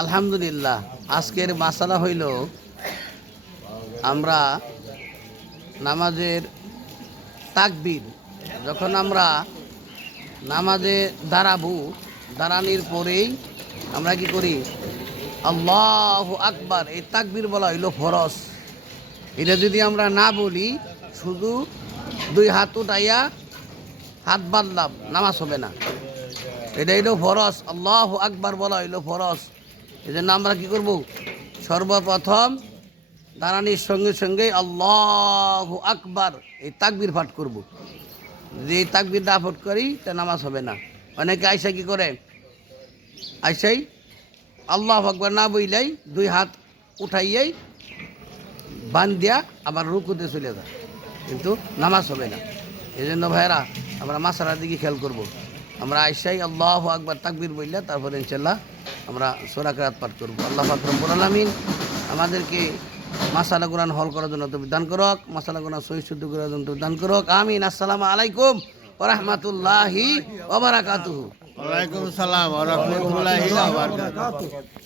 আলহামদুলিল্লাহ। আজকের মাসালা হইল আমরা নামাজের তাকবীর যখন আমরা নামাজে দাঁড়াবো, দাঁড়ানির পরেই আমরা কি করি? আল্লাহু আকবার, এই তাকবীর বলা হইল ফরজ। এটা যদি আমরা না বলি, শুধু দুই হাত উঠাইয়া হাত বাঁধলাম, নামাজ হবে না। এটা হইল ফরজ। আল্লাহু আকবার বলা হইল ফরজ। এই জন্য আমরা কী করব? সর্বপ্রথম দাঁড়ানির সঙ্গে সঙ্গে আল্লাহু আকবার এই তাকবীর পাঠ করব। যদি এই তাকবীর না পাঠ করি তা নামাজ হবে না। অনেকে আইসা কি করে? আইসাই আল্লাহু আকবার না বইলাই দুই হাত উঠাইয়াই বান দিয়া আবার রুকুতে চলে যায়, কিন্তু নামাজ হবে না। এই জন্য ভাইরা আমরা মাসালার দিকে খেয়াল করব। আমরা আইসাই আল্লাহু আকবার তাকবীর বললে তারপরে ইনশাল্লাহ আমরা সূরা কিরাত পাঠ করব। আল্লাহ পাক রব্বুল আলামিন আমাদেরকে মাসালা কোরআন হল করার জন্য তৌফিক দান করুক, মাসালা কোরআন সহিহ শুদ্ধ করার জন্য তৌফিক দান করুক। আমিন। আসসালামু আলাইকুম ওয়া রাহমাতুল্লাহি ওয়া বারাকাতুহু। ওয়ালাইকুম আসসালাম ওয়া রাহমাতুল্লাহি ওয়া বারাকাতুহু।